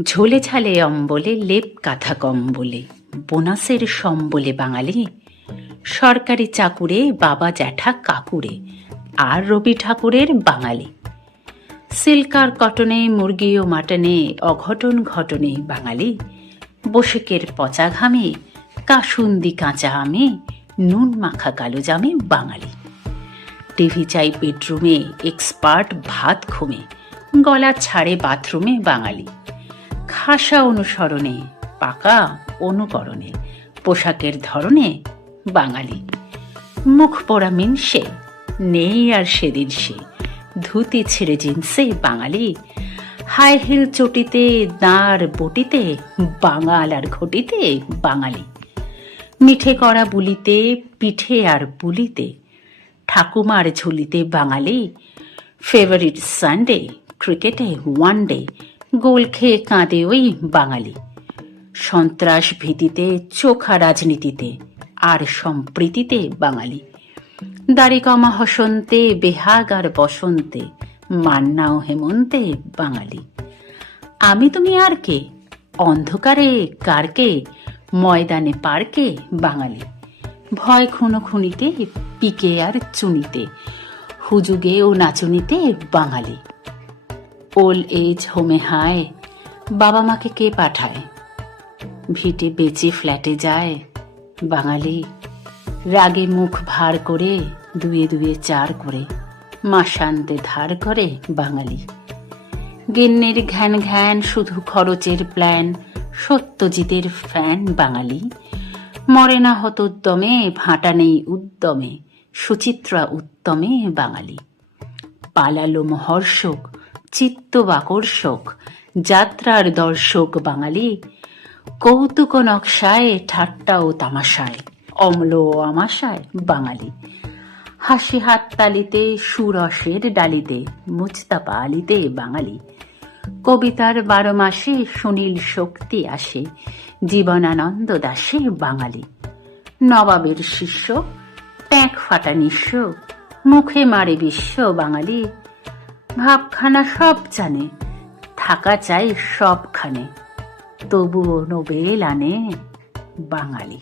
ঝোলে ঝালে অম্বলে লেপ কাঁথা কম্বলে বোনাসের সম্বলে বাঙালি, সরকারি চাকুরে বাবা জ্যাঠা কাকুরে আর রবি ঠাকুরের বাঙালি। সিল্কার কটনে মুরগি ও মাটনে অঘটন ঘটনে বাঙালি, বসেকের পচা ঘামে কাসুন্দি কাঁচা আমে নুন মাখা কালো জামে বাঙালি। টিভি চাই বেডরুমে এক্সপার্ট ভাত ঘুমে, গলা ছাড়ে বাথরুমে বাঙালি। খাসা অনুসরণে পাকা অনুকরণে পোশাকের ধরনে বাঙালি। মুখ পোড়া মিনসে নেই আর সেদিন সে, ধুতি ছেড়ে জিন্সে বাঙালি। হাই হিল চটিতে দাঁড় বটিতে বাঙাল আর ঘটিতে বাঙালি। মিঠে করা বুলিতে পিঠে আর পুলিতে ঠাকুমার ঝুলিতে বাঙালি। ফেভারিট সানডে ক্রিকেটে ওয়ানডে গোল খেয়ে কাঁদে ওই বাঙালি। সন্ত্রাস ভীতিতে চোখা রাজনীতিতে আর সম্প্রীতিতে বাঙালি। দাড়ি কমা হসন্তে বেহাগ আর বসন্তে মান্না ও হেমন্তে বাঙালি। আমি তুমি আর কে, অন্ধকারে কারকে ময়দানে পার্কে বাঙালি। ভয় খুনোখুনিতে পিকে আর চুনিতে হুজুগে ও নাচুনিতে বাঙালি। ওল্ড এজ হোমে হায় বাবা মাকে কে পাঠায়, ভিটে বেচে ফ্ল্যাটে যায় বাঙালি। রাগে মুখ ভার করে দুয়ে দুয়ে চার করে মাসান্তে ধার করে বাঙালি। গিন্নির ঘ্যান ঘ্যান শুধু খরচের প্ল্যান, সত্যজিতের ফ্যান বাঙালি। মরে না হতোদ্যমে ভাঁটা নেই উদ্যমে সুচিত্রা উত্তমে বাঙালি। পালালো মহর্ষক চিত্তবাকর্ষক যাত্রার দর্শক বাঙালি। কৌতুক নকশায় ঠাট্টা ও তামাশায় অম্ল ও আমাশায় বাঙালি। হাসি হাততালিতে সুরসের ডালিতে মুজতাপা আলিতে বাঙালি। কবিতার 12 মাসে সুনীল শক্তি আসে জীবনানন্দ দাসে বাঙালি। নবাবের শিষ্য ট্যাঁক ফাটা নিঃস্ব মুখে মারে বিশ্ব বাঙালি। ভাবখানা সব জানে থাকা চাই সবখানে তবুও নোবেল আনে বাঙালি।